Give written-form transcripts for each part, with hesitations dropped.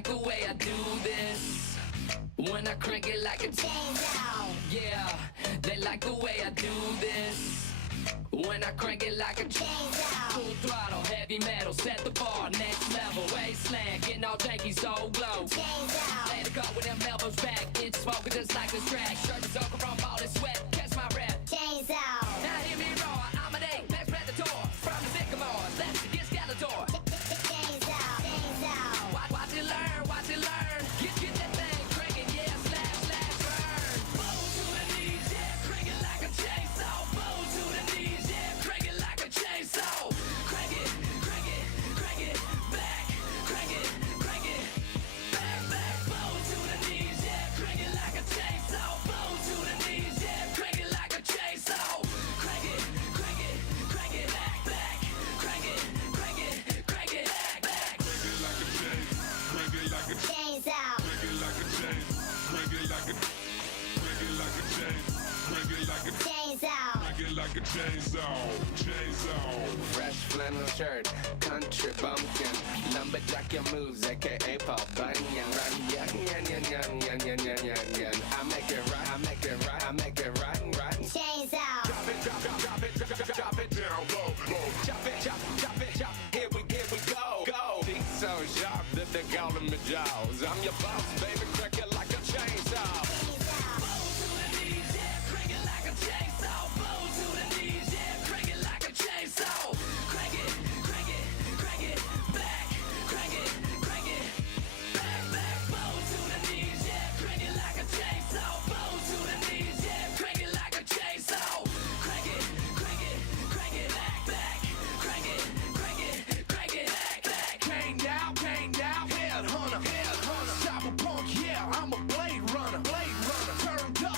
like the way I do this. When I crank it like a chainsaw. Yeah, they like the way I do this. When I crank it like a chainsaw. Full throttle, heavy metal, set the bar, next level. Wasteland, getting all janky, so glow. Chainsaw. Let it go with them elbows back. It's smoking just like this track. Shirt is over from all this sweat. Catch my rep. Chainsaw. Now hear me roar. I'm an apex predator. From the sycamores, let's get Skeletor. Chainsaw. Chainsaw. Watch it learn, watch it learn. Get that thing cranking, yeah, slash, slash, burn. Bow to the knees, yeah, crank it like a chainsaw. Bow to the knees, yeah, crank it like a chainsaw. Crank it, crank it, crank it, back, crank it, back, back. Bow to the knees, yeah, crank it like a chainsaw. Bow to the knees, yeah, crank it like a chainsaw. Crank it, crank it, crank it, back, back, crank it, back, back. Crank it like a chain, crank it like a Chainsaw. crank it like a chain, crank it like a crank it like a chain, crank it like a Chainsaw. crank it like a chainsaw, chainsaw. Fresh flannel shirt, country bumpkin, lumberjack your moves, aka Paul Bunyan. Run, yan, yan, yan, yan, yan, yan, yan, yan, yan. I make it right, I make it right, I make it run, run. Chainsaw. Drop it, drop it, drop it, drop it, drop it Down low, low. Chop it, chop, chop it, chop. Here we go, go. Teeth so sharp that they call them the jaws. I'm your boss, baby, crack it like a chainsaw. Bow to the knees, yeah, crank it like a chainsaw. Bow to the knees, yeah, crank it like a chainsaw. Crank it, crank it, crank it, back, crank it, back, back. Bow to the knees, yeah, crank it like a chainsaw. Bow to the knees, yeah, crank it like a chainsaw. Crank it, back, back, crank it, back, back. Came down, headhunter, cyberpunk, yeah, I'm a blade runner, turned up,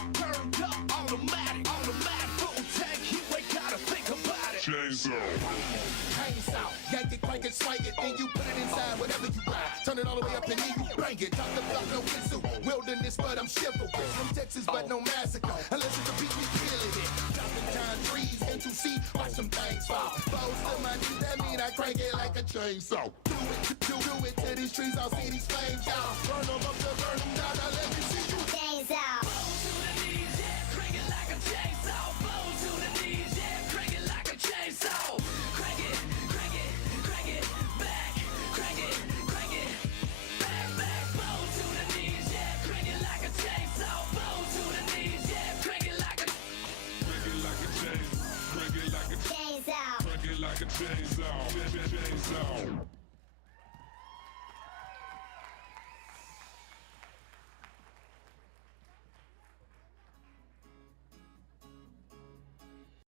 automatic, full tank, you ain't gotta think about it. Chainsaw. Chainsaw, yank it, crank it, swing it, then you put it inside whatever you ride. Turn it all the way up and then you bring it. Talk the block, no whistle. Wilderness, but I'm chivalrous. From Texas, but no massacre. Unless it's a beat, we killing it. Dropping down trees into sea, watch some things fall. Bows to my knees, that mean I crank it like a chainsaw. Do it to these trees, I'll see these flames, y'all. Burn them up to burn them down, now let me see you. Chainsaw. Bow to the knees, yeah, crank it like a chainsaw. Bow to the knees, yeah, crank it like a chainsaw. Crank it, back, crank it, back, back. Bow to the knees, yeah, crank it like a chainsaw. Bow to the knees, yeah, crank it like a Crank it like a chain, crank it like a chainsaw. crank it like a chainsaw, chainsaw.